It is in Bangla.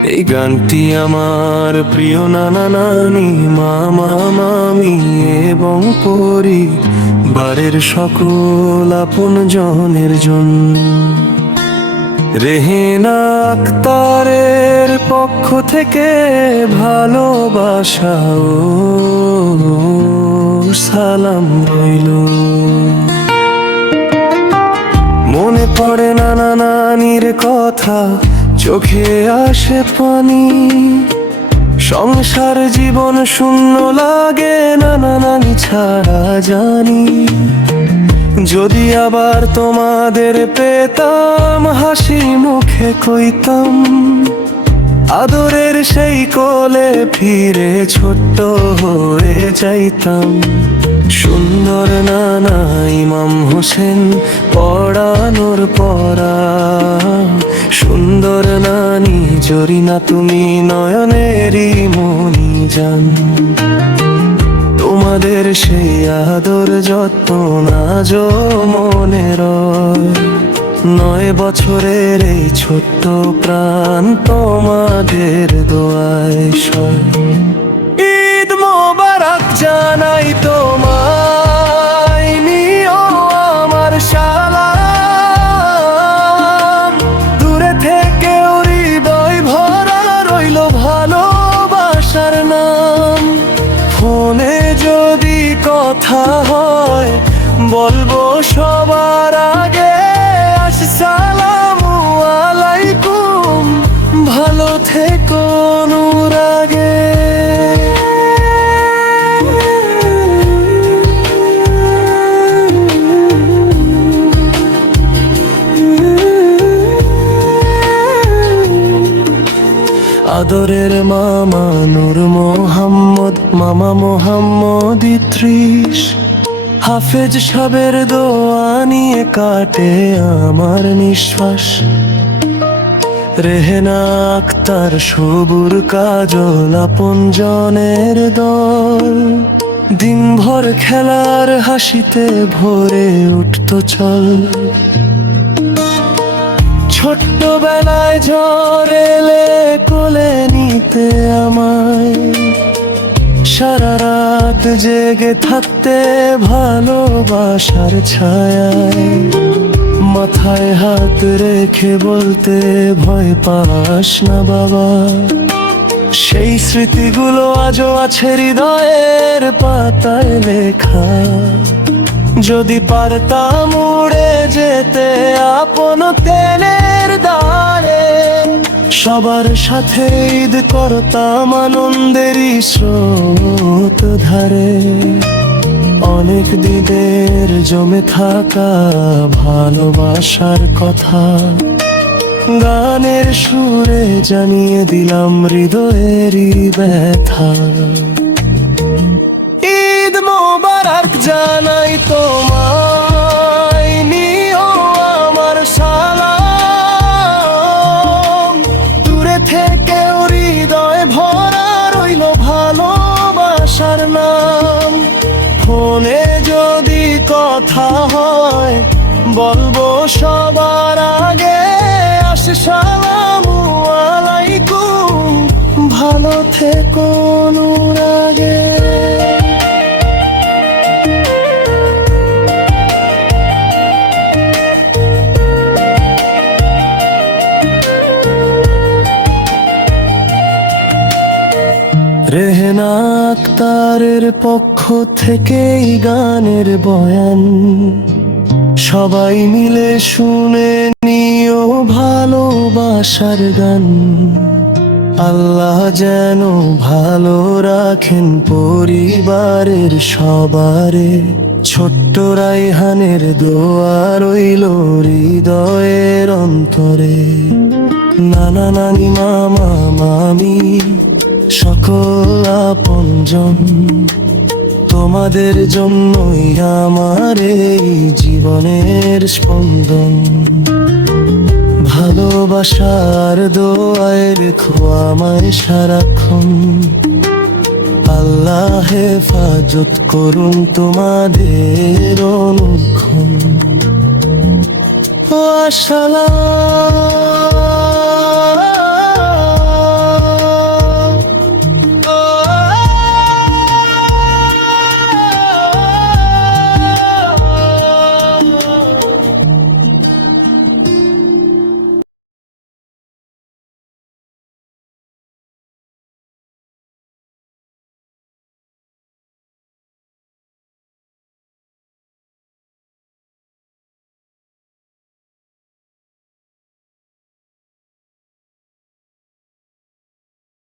এই গানটি আমার প্রিয় নানা নানি, মামা মামি এবং পরিবারের সকল আপন জনের জন্য। রেহেনা আক্তারের পক্ষ থেকে ভালোবাসা ও সালাম রইল। মনে পড়ে নানা নানির কথা, চোখে আসে পানি। সংসার জীবন শূন্য লাগে নানা নানি ছাড়া জানি। যদি আবার তোমাদের পেতাম, হাসি মুখে কইতাম আদরের সেই কোলে ফিরে ছোট্ট হয়ে যাইতাম। সুন্দর নানা ইমাম হোসেন পড়ানোর পড়া, সুন্দর নানি জরিনা তুমি নয়নেরই মনি জান। তোমাদের সেই আদর যত্ন আজও মনে রয়। 9 বছরের এই ছোট্ট প্রাণ তোমাদের দোয়ায় সয়। ঈদ মোবারক জানাই তোমায়, নিও আমার সালাম। দূরে থেকে হৃদয় ভরা রইল ভালোবাসার নাম। ফোনে যদি কথা হয়, বলবো সবার আগে আসসালামু আলাইকুম, ভালো থেকো অনুরাগে। আদরের মামা নূর মোহাম্মদ, মামা মোহাম্মদ ইদ্রিস, হাফেজ সাহেবের দোয়া নিয়ে কাটে আমার নিঃশ্বাস। রেহেনা আক্তার, সবুর, কাজল আপন জনের দল। দিনভর খেলার হাসিতে ভরে উঠত চল। ছোট্টবেলায় ঝড় এলে কোলে নিতে আমায়, সারা রাত জেগে থাকতে ভালোবাসার ছায়ায়। মাথায় হাত রেখে বলতে ভয় পাস না বাবা। সেই স্মৃতিগুলো আজও আছে হৃদয়ের পাতায় লেখা। যদি পারতাম উড়ে যেতে আপন তেলের দাঁড়ে, সবার সাথে ঈদ করতাম আনন্দেরই স্রোত ধারে। অনেক দিনের জমে থাকা ভালোবাসার কথা, গানের সুরে জানিয়ে দিলাম হৃদয়েরই ব্যথা। ঈদ মোবারক জানাই তোমায়, নিও আমার সালাম। দূরে থেকে হৃদয় ভরা রইল ভালোবাসার নাম। ফোনে যদি কথা হয়, বলবো সবার আগে আসসালামু আলাইকুম, ভালো থেকো অনুরাগে। রেহেনা আক্তারের পক্ষ থেকে গানের বয়ান, সবাই মিলে শুনে নিও ভালোবাসার গান। আল্লাহ যেন ভালো রাখেন পরিবারের সবারে। ছোট্ট রাইহানের দোয়া রইল হৃদয়ের অন্তরে। নানা নানি, মামা মামি সকল আপনজন, তোমাদের জন্যই আমার এই জীবনের স্পন্দন। ভালোবাসার দোয়ায় রেখো আমায় সারাক্ষণ। আল্লাহ হেফাজত করুন তোমাদের অনুক্ষণ। আসসালাম।